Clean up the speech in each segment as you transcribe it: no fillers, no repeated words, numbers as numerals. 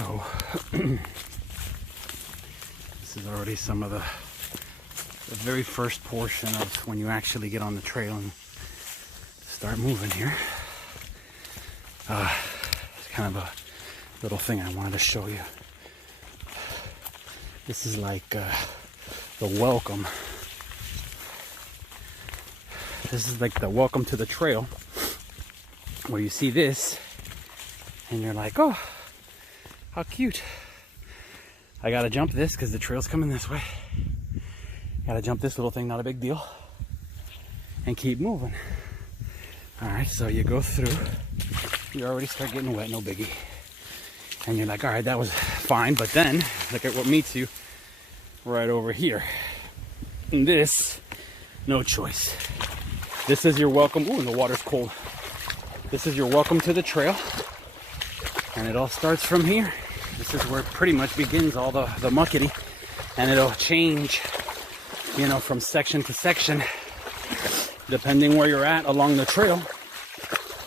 So this is already some of the very first portion of when you actually get on the trail and start moving here. It's kind of a little thing I wanted to show you. This is like the welcome. This is like the welcome to the trail, where you see this and you're like, oh, how cute. I gotta jump this because the trail's coming this way. Gotta jump this little thing, not a big deal, and keep moving. All right, so you go through, you already start getting wet, no biggie. And you're like, all right, that was fine, but then look at what meets you right over here. And this, no choice. This is your welcome. Ooh, and the water's cold. This is your welcome to the trail. And it all starts from here. This is where it pretty much begins, all the muckety. And it'll change, you know, from section to section, depending where you're at along the trail.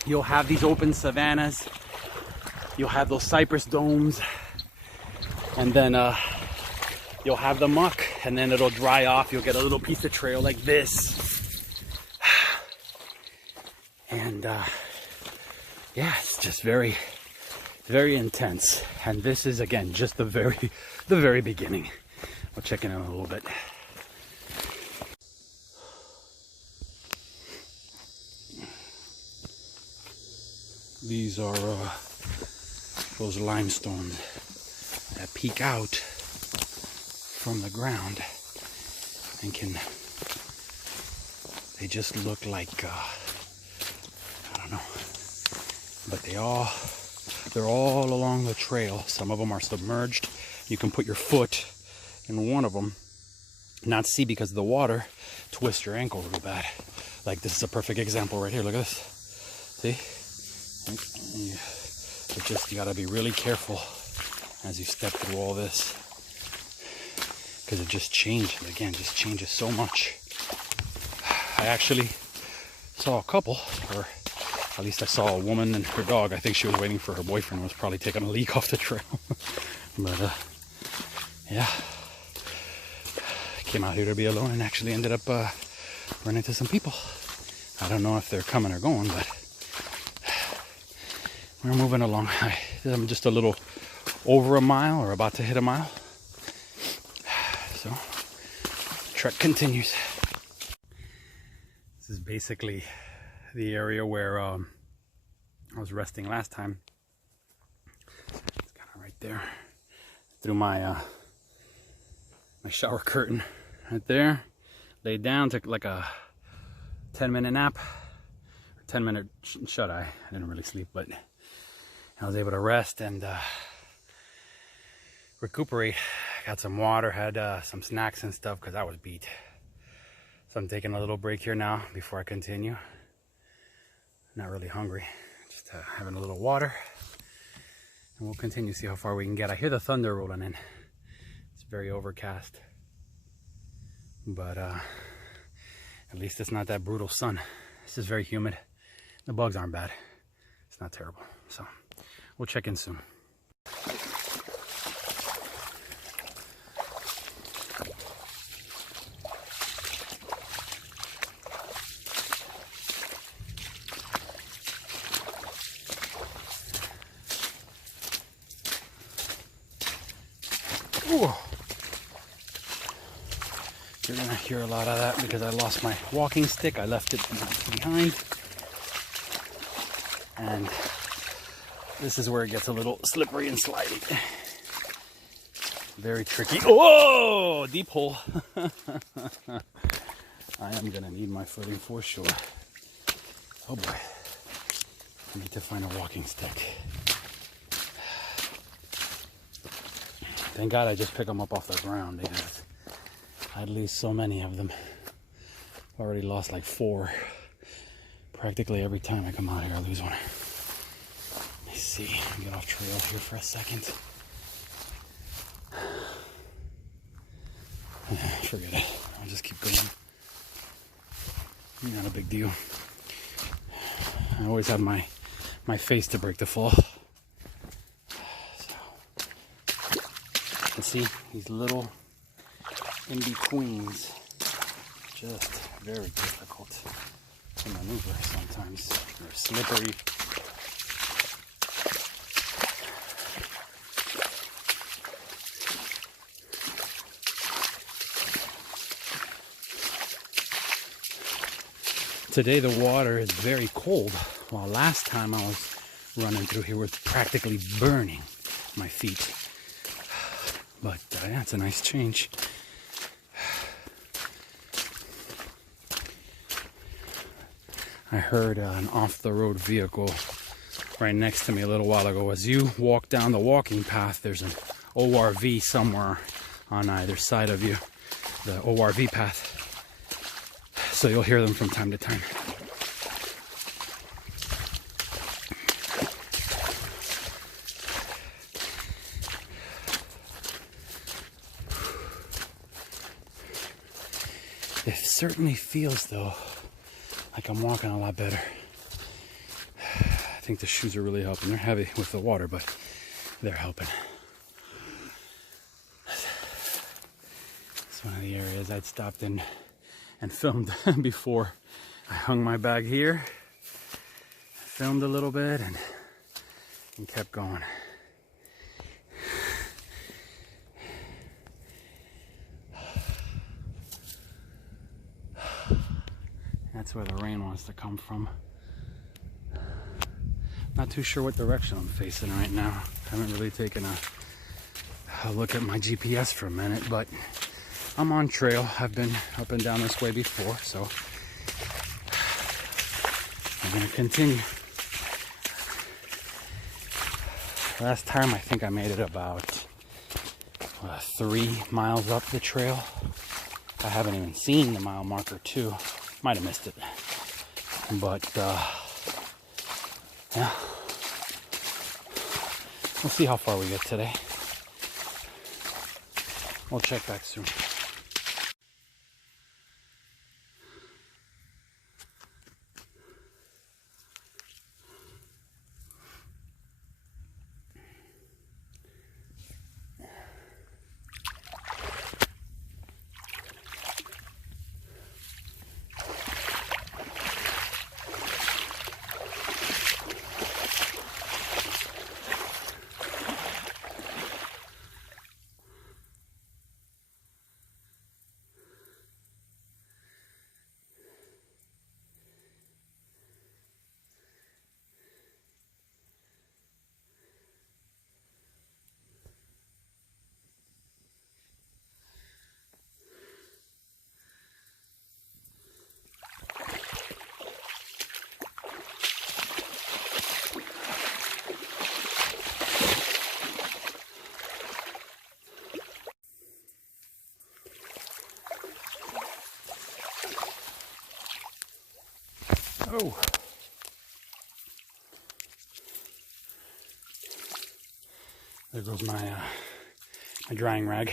You'll have these open savannas. You'll have those cypress domes. And then you'll have the muck, and then it'll dry off. You'll get a little piece of trail like this. And yeah, it's just very, very intense. And this is, again, just the very beginning. We'll check in a little bit. These are those limestones that peek out from the ground and they just look like I don't know, but they're all along the trail. Some of them are submerged. You can put your foot in one of them, not see because of the water, twist your ankle real bad. Like this is a perfect example right here. Look at this. See? You gotta be really careful as you step through all this, because it just changes. Again, just changes so much. I actually saw a couple, or at least I saw a woman and her dog. I think she was waiting for her boyfriend, was probably taking a leak off the trail. But yeah, came out here to be alone and actually ended up running into some people. I don't know if they're coming or going, but we're moving along. I'm just a little over a mile, or about to hit a mile. So the trek continues. This is basically the area where I was resting last time. It's kind of right there. Threw my my shower curtain right there. Laid down, took like a 10-minute nap, or 10-minute shut-eye. I didn't really sleep, but I was able to rest and recuperate. Got some water, had some snacks and stuff because I was beat. So I'm taking a little break here now before I continue. Not really hungry, just having a little water. And we'll continue, see how far we can get. I hear the thunder rolling in. It's very overcast. But at least it's not that brutal sun. This is very humid. The bugs aren't bad. It's not terrible. So we'll check in soon. Ooh. You're gonna hear a lot of that because I lost my walking stick. I left it behind. And this is where it gets a little slippery and slidey. Very tricky. Whoa! Deep hole. I am gonna need my footing for sure. Oh boy. I need to find a walking stick. Thank God I just pick them up off the ground because I'd lose so many of them. I've already lost like 4. Practically every time I come out here I lose one. Let me see, get off trail here for a second. Forget it, I'll just keep going. Not a big deal. I always have my face to break the fall. So see these little in-betweens, just very difficult to maneuver sometimes. They're slippery. Today the water is very cold, while last time I was running through here was practically burning my feet. But yeah, it's a nice change. I heard an off-the-road vehicle right next to me a little while ago. As you walk down the walking path, there's an ORV somewhere on either side of you, the ORV path. So you'll hear them from time to time. It certainly feels, though, like I'm walking a lot better. I think the shoes are really helping. They're heavy with the water, but they're helping. It's one of the areas I'd stopped in and filmed before. I hung my bag here, filmed a little bit, and kept going. That's where the rain wants to come from. Not too sure what direction I'm facing right now. Haven't really taken a look at my GPS for a minute, but I'm on trail. I've been up and down this way before, so I'm gonna continue. Last time I think I made it about 3 miles up the trail. I haven't even seen the mile marker 2. Might have missed it, but yeah, we'll see how far we get today. We'll check back soon. Oh. There goes my my drying rag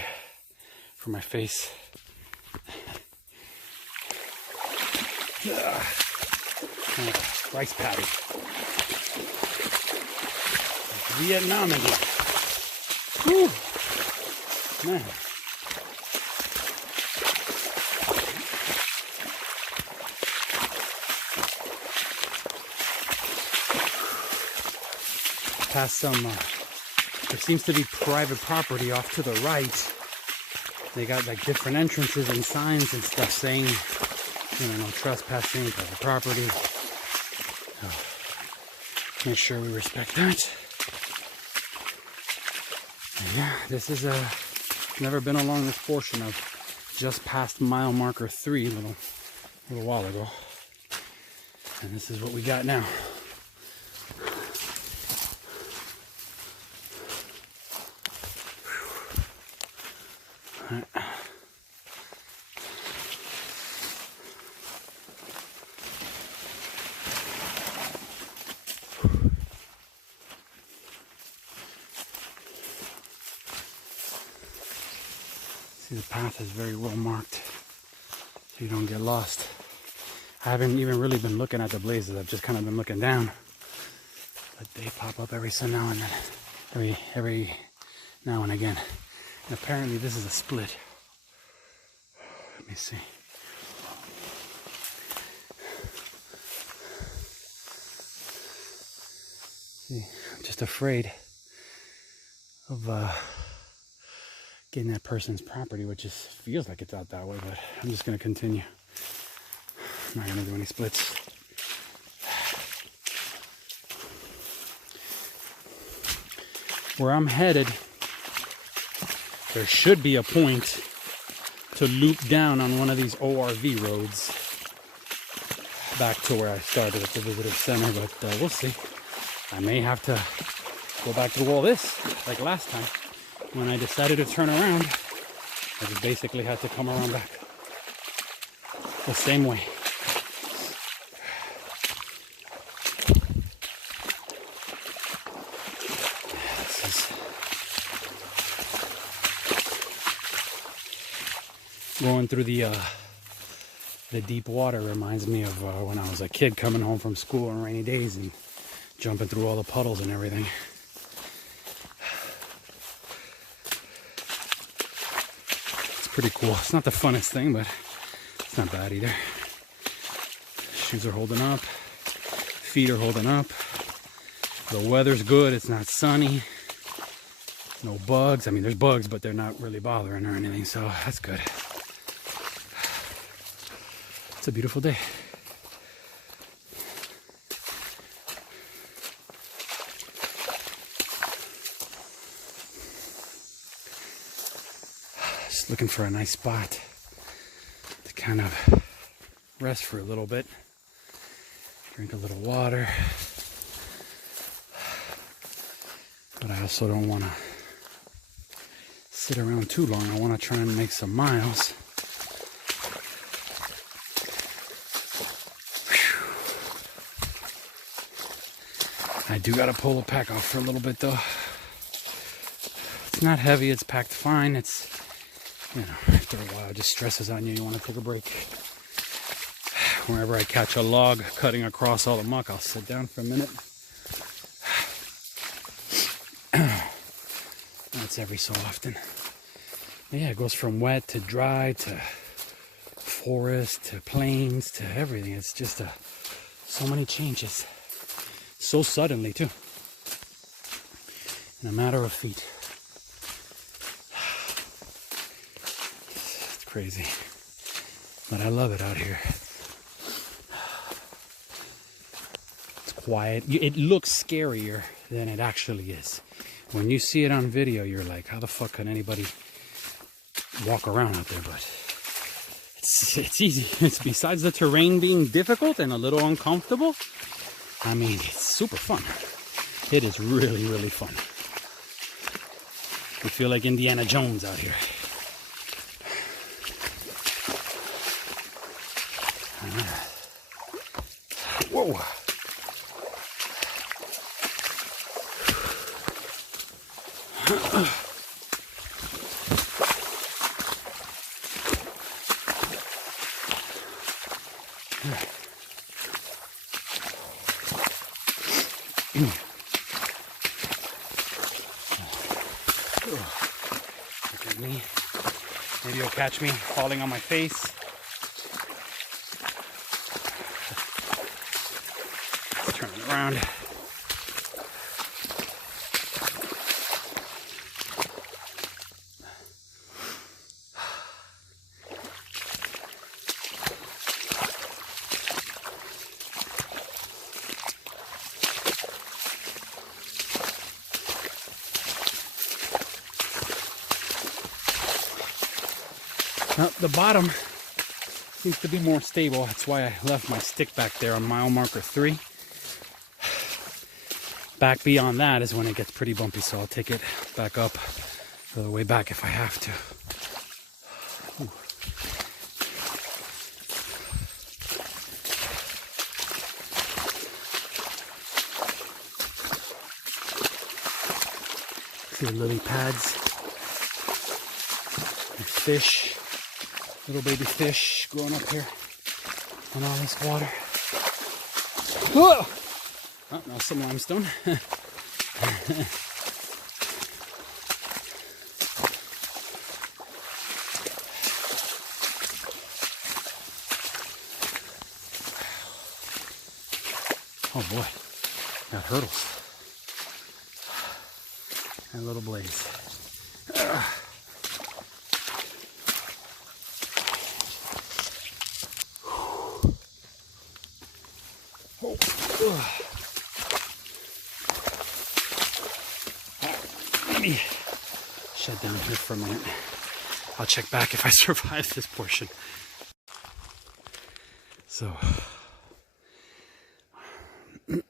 for my face. Rice patty. Vietnam again. Whew. Man. Past some, there seems to be private property off to the right. They got like different entrances and signs and stuff saying, you know, no trespassing, private property. So, make sure we respect that. And yeah, this is never been along this portion of just past mile marker 3 a little while ago. And this is what we got now. See, the path is very well marked so you don't get lost. I haven't even really been looking at the blazes. I've just kind of been looking down, but they pop up every so now and then, every now and again. And apparently this is a split. Let me see. See, I'm just afraid of getting that person's property, which just feels like it's out that way, but I'm just gonna continue. I'm not gonna do any splits. Where I'm headed, there should be a point to loop down on one of these ORV roads back to where I started at the visitor center, but we'll see. I may have to go back through all this like last time. When I decided to turn around, I just basically had to come around back the same way. This is going through the deep water reminds me of when I was a kid coming home from school on rainy days and jumping through all the puddles and everything. Pretty cool. It's not the funnest thing, but it's not bad either. Shoes are holding up. Feet are holding up. The weather's good. It's not sunny. No bugs. I mean, there's bugs, but they're not really bothering or anything, so that's good. It's a beautiful day. Just looking for a nice spot to kind of rest for a little bit, drink a little water, but I also don't want to sit around too long. I want to try and make some miles. I do got to pull the pack off for a little bit though. It's not heavy, it's packed fine. It's, you know, after a while it just stresses on you. You want to take a break. Whenever I catch a log cutting across all the muck, I'll sit down for a minute. That's every so often. But yeah, it goes from wet to dry to forest to plains to everything. It's just so many changes. So suddenly too. In a matter of feet. It's crazy. But I love it out here. It's quiet. It looks scarier than it actually is. When you see it on video, you're like, how the fuck can anybody walk around out there? But it's easy. It's besides the terrain being difficult and a little uncomfortable, I mean, it's super fun. It is really, really fun. You feel like Indiana Jones out here. Whoa. Look at me. Maybe you'll catch me falling on my face. Let's turn it around. The bottom seems to be more stable. That's why I left my stick back there on mile marker 3. Back beyond that is when it gets pretty bumpy, so I'll take it back up for the way back if I have to. Ooh. See the lily pads. There's fish. Little baby fish growing up here on all this water. Whoa! Oh, now some limestone. Oh boy, got hurdles and little blades. Let me shut down here for a minute. I'll check back if I survive this portion. So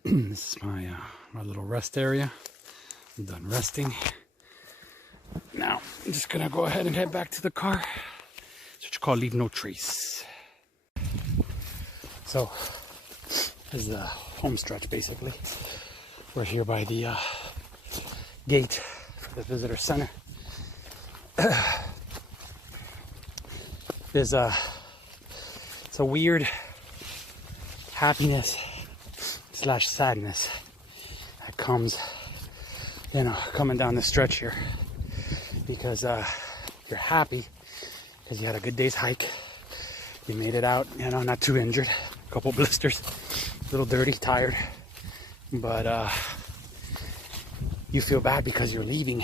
this is my little rest area. I'm done resting. Now I'm just gonna go ahead and head back to the car. That's what you call leave no trace. So this is the home stretch basically. We're here by the gate for the visitor center. There's it's a weird happiness / sadness that comes, you know, coming down the stretch here, because you're happy because you had a good day's hike, you made it out, you know, not too injured, a couple blisters, a little dirty, tired, but you feel bad because you're leaving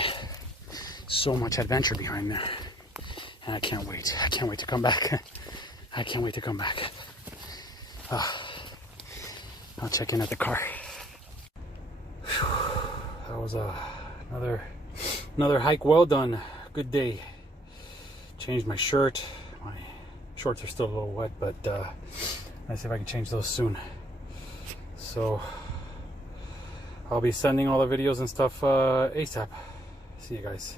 so much adventure behind there. And I can't wait to come back. I can't wait to come back. I'll check in at the car. Whew. That was another hike well done. Good day. Changed my shirt. My shorts are still a little wet, but let's see if I can change those soon. So I'll be sending all the videos and stuff ASAP. See you guys.